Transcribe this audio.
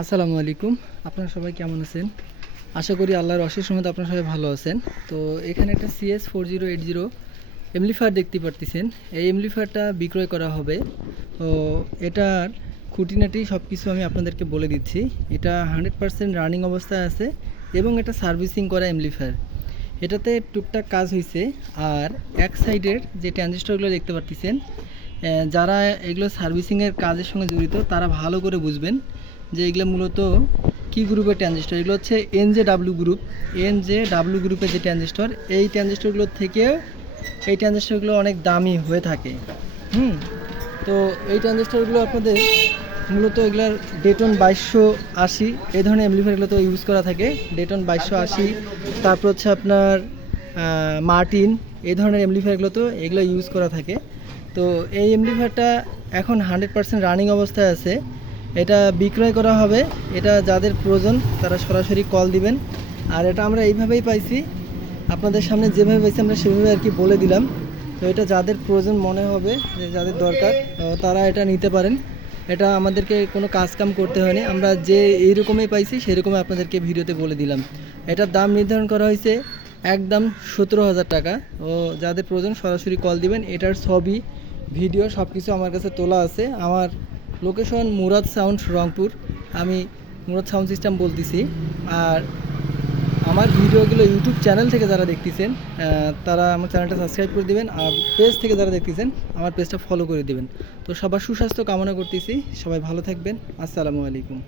আসসালামু আলাইকুম। আপনারা সবাই কেমন আছেন? আশা করি আল্লাহর অশেষ সময় আপনারা সবাই ভালো আছেন। তো এখানে একটা C S four zero eight zero amplifier দেখতে পারতেছেন। এই এমলিফায়ারটা বিক্রয় করা হবে। তো এটার খুঁটিনাটি সব কিছু আমি আপনাদেরকে বলে দিচ্ছি। এটা হান্ড্রেড পারসেন্ট রানিং অবস্থায় আছে এবং এটা সার্ভিসিং করা এমলিফায়ার এটাতে টুকটাক কাজ হয়েছে আর এক সাইডের যে ট্রানজিস্টরগুলো দেখতে পারতেছেন যারা এগুলো সার্ভিসিংয়ের কাজের সঙ্গে জড়িত, তারা ভালো করে বুঝবেন। যে এগুলো মূলত কি গ্রুপের ট্রানজিস্টর এগুলো হচ্ছে N J W group N J W গ্রুপের যে ট্রানজিস্টর এই ট্রানজিস্টরগুলোর থেকে এই ট্রানজিস্টরগুলো অনেক দামি হয়ে থাকে। হুম? তো এই ট্রানজিস্টরগুলো আপনাদের মূলত এগুলার ডেটন বাইশশো আশি, এই ধরনের এমলিফায়ারগুলো তো ইউজ করা থাকে। ডেটন বাইশশো আশি, তারপর হচ্ছে আপনার মার্টিন এই ধরনের এমলিফায়ারগুলো তো এগুলো ইউজ করা থাকে। তো এই এমলিফায়ারটা এখন হান্ড্রেড পার্সেন্ট রানিং অবস্থায় আছে। এটা বিক্রয় করা হবে। এটা যাদের প্রয়োজন, তারা সরাসরি কল দিবেন। আর এটা আমরা এইভাবেই পাইছি। আপনাদের সামনে যেভাবে পাইছি, আমরা সেভাবে আর কি বলে দিলাম। তো এটা যাদের প্রয়োজন মনে হবে, যে যাদের দরকার তারা এটা নিতে পারেন। এটা আমাদেরকে কোনো কাজ কাম করতে হয়নি। আমরা যে এইরকমই পাইছি, সেরকমই আপনাদেরকে ভিডিওতে বলে দিলাম। এটার দাম নির্ধারণ করা হয়েছে একদম সতেরো হাজার টাকা। ও যাদের প্রয়োজন, সরাসরি কল দিবেন। এটার ছবি, ভিডিও সব কিছু আমার কাছে তোলা আছে। আমার লোকেশন মুরাদ সাউন্ড রংপুর আমি মুরাদ সাউন্ড সিস্টেম বলতেছি। আর আমার ভিডিওগুলো ইউটিউব চ্যানেল থেকে যারা দেখতেছেন তারা আমার চ্যানেলটা সাবস্ক্রাইব করে দিবেন আর পেজ থেকে যারা দেখতেছেন, আমার পেজটা ফলো করে দিবেন। তো সবার সুস্বাস্থ্য কামনা করতেছি। সবাই ভালো থাকবেন। আসসালামু আলাইকুম।